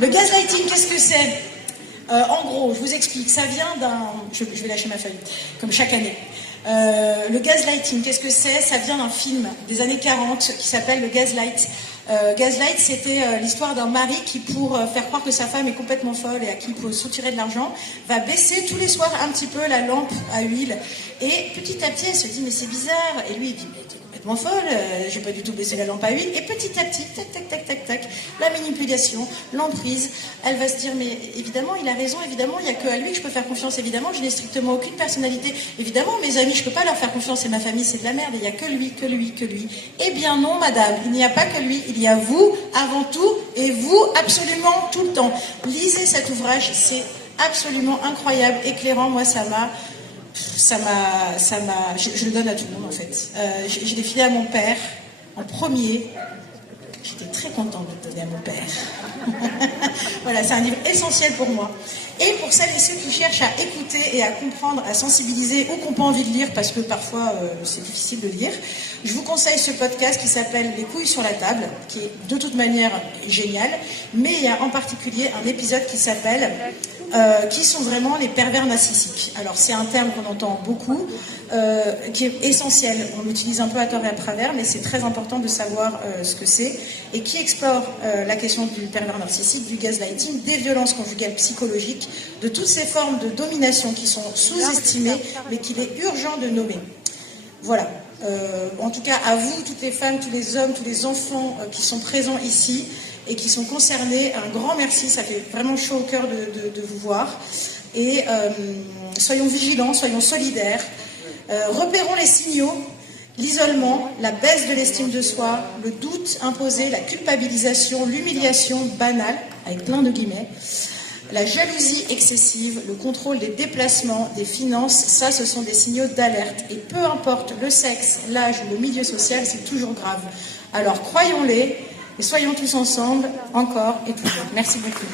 Le gaslighting, qu'est-ce que c'est? En gros, je vous explique, ça vient d'un... Je vais lâcher ma feuille, comme chaque année. Le gaslighting, qu'est-ce que c'est? Ça vient d'un film des années 40 qui s'appelle Le Gaslight. Gaslight, c'était l'histoire d'un mari qui, pour faire croire que sa femme est complètement folle et à qui il faut soutirer de l'argent, va baisser tous les soirs un petit peu la lampe à huile. Et petit à petit, elle se dit, mais c'est bizarre. Et lui, il dit, mais t'es complètement folle, j'ai pas du tout baissé la lampe à huile. Et petit à petit, tac, tac, tac, tac, tac, la manipulation, l'emprise, elle va se dire, mais évidemment, il a raison, évidemment, il n'y a que à lui que je peux faire confiance, évidemment, je n'ai strictement aucune personnalité. Évidemment, mes amis, je peux pas leur faire confiance et ma famille, c'est de la merde, il n'y a que lui, que lui, que lui. Eh bien non, madame, il n'y a pas que lui, il y a vous avant tout et vous absolument tout le temps. Lisez cet ouvrage, c'est absolument incroyable, éclairant, moi je le donne à tout le monde en fait. Je l'ai filé à mon père en premier. J'étais très contente de le donner à mon père. Voilà, c'est un livre essentiel pour moi. Et pour celles et ceux qui cherchent à écouter et à comprendre, à sensibiliser ou qui n'ont pas envie de lire parce que parfois c'est difficile de lire, je vous conseille ce podcast qui s'appelle Les couilles sur la table, qui est de toute manière génial, mais il y a en particulier un épisode qui s'appelle qui sont vraiment les pervers narcissiques. Alors c'est un terme qu'on entend beaucoup, qui est essentiel, on l'utilise un peu à tort et à travers, mais c'est très important de savoir ce que c'est, et qui explore la question du pervers narcissique, du gaslighting, des violences conjugales psychologiques, de toutes ces formes de domination qui sont sous-estimées, mais qu'il est urgent de nommer. Voilà. En tout cas, à vous, toutes les femmes, tous les hommes, tous les enfants qui sont présents ici et qui sont concernés, un grand merci, ça fait vraiment chaud au cœur de vous voir. Et soyons vigilants, soyons solidaires, repérons les signaux, l'isolement, la baisse de l'estime de soi, le doute imposé, la culpabilisation, l'humiliation banale, avec plein de guillemets, la jalousie excessive, le contrôle des déplacements, des finances, ça ce sont des signaux d'alerte. Et peu importe le sexe, l'âge ou le milieu social, c'est toujours grave. Alors croyons-les et soyons tous ensemble, encore et toujours. Merci beaucoup.